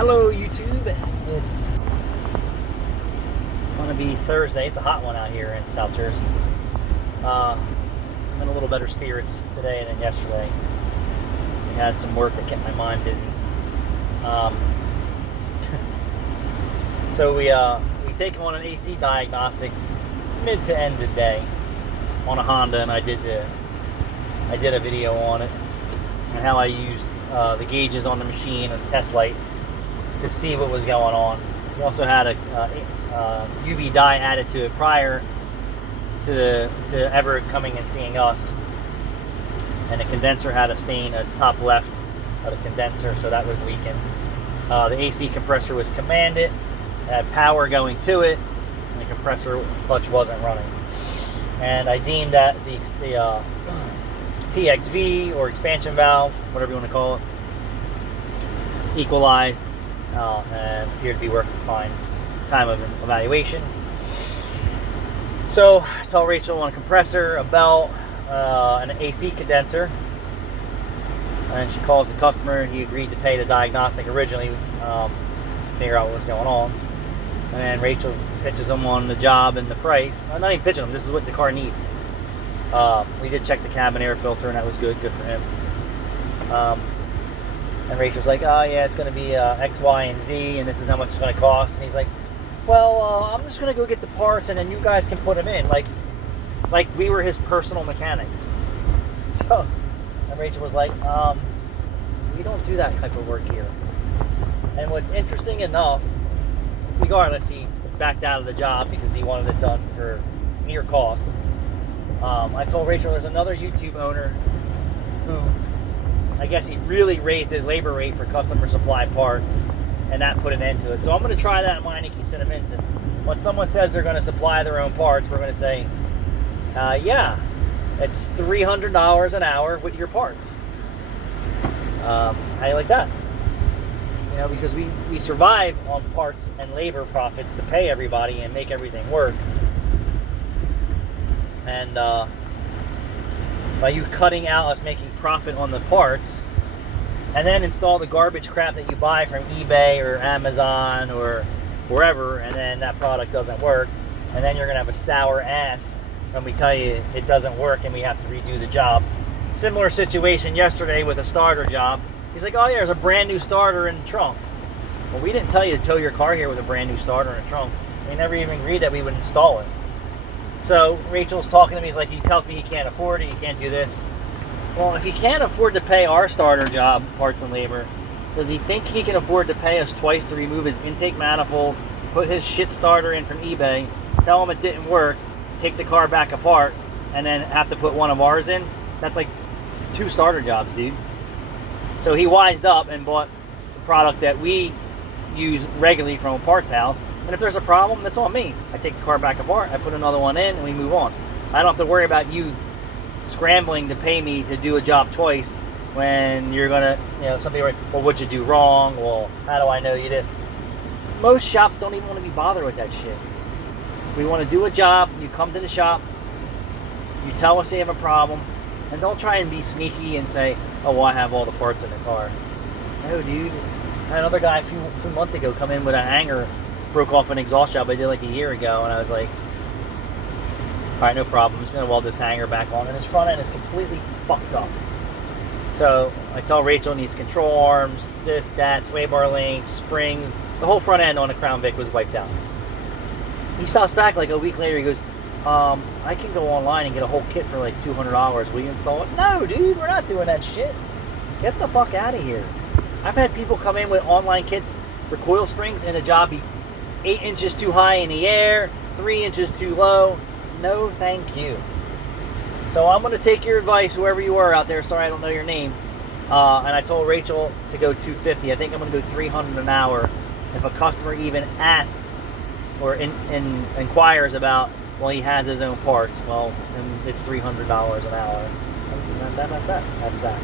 Hello YouTube, it's gonna be Thursday. It's a hot one out here in South Jersey. I'm in a little better spirits today than yesterday. We had some work that kept my mind busy. So we take on an AC diagnostic mid to end of the day on a Honda, and I did a video on it and how I used the gauges on the machine and the test light to see what was going on. We also had a UV dye added to it prior to ever coming and seeing us, and the condenser had a stain at top left of the condenser, so that was leaking. The AC compressor was commanded, had power going to it, and the compressor clutch wasn't running. And I deemed that the TXV, or expansion valve, whatever you want to call it, equalized and appeared to be working fine. Time of evaluation. So I tell Rachel on a compressor, a belt, an AC condenser, and she calls the customer. He agreed to pay the diagnostic originally, figure out what was going on, and then Rachel pitches him on the job and the price. I'm not even pitching him, this is what the car needs. We did check the cabin air filter, and that was good for him. And Rachel's like, oh yeah, it's going to be X, Y, and Z, and this is how much it's going to cost. And he's like, well, I'm just going to go get the parts, and then you guys can put them in. Like we were his personal mechanics. So, and Rachel was like, we don't do that type of work here. And what's interesting enough, regardless, he backed out of the job because he wanted it done for near cost. I told Rachel there's another YouTube owner who, I guess he really raised his labor rate for customer supply parts, and that put an end to it. So I'm going to try that in Meineke Cinna Vincent. When someone says they're going to supply their own parts, we're going to say, yeah, it's $300 an hour with your parts. How do you like that? You know, because we survive on parts and labor profits to pay everybody and make everything work. And by you cutting out us making profit on the parts, and then install the garbage crap that you buy from eBay or Amazon or wherever, and then that product doesn't work, and then you're gonna have a sour ass when we tell you it doesn't work and we have to redo the job. Similar situation yesterday with a starter job. He's like, oh yeah, there's a brand new starter in the trunk. Well, we didn't tell you to tow your car here with a brand new starter in the trunk. We never even agreed that we would install it. So Rachel's talking to me, he's like, he tells me he can't afford it, he can't do this. Well, if he can't afford to pay our starter job, parts and labor, does he think he can afford to pay us twice to remove his intake manifold, put his shit starter in from eBay, tell him it didn't work, take the car back apart, and then have to put one of ours in? That's like 2 starter jobs, dude. So he wised up and bought the product that we use regularly from a parts house. And if there's a problem, that's on me. I take the car back apart, I put another one in, and we move on. I don't have to worry about you scrambling to pay me to do a job twice when you're gonna, you know, some people are like, well, what'd you do wrong? Well, how do I know you this? Most shops don't even want to be bothered with that shit. We want to do a job, you come to the shop, you tell us you have a problem, and don't try and be sneaky and say, oh, well, I have all the parts in the car. No, dude. I had another guy a few months ago come in with a hanger, broke off an exhaust job I did like a year ago, and I was like, all right, no problem. I'm just going to weld this hanger back on, and his front end is completely fucked up. So I tell Rachel needs control arms, this, that, sway bar links, springs. The whole front end on the Crown Vic was wiped out. He stops back like a week later. He goes, I can go online and get a whole kit for like $200. Will you install it? No, dude, we're not doing that shit. Get the fuck out of here. I've had people come in with online kits for coil springs and the job be 8 inches too high in the air, 3 inches too low. No, thank you. So I'm going to take your advice, whoever you are out there. Sorry, I don't know your name. And I told Rachel to go $250. I think I'm going to go $300 an hour. If a customer even asks or inquires about, well, he has his own parts, well, then it's $300 an hour. And that's that. That's that.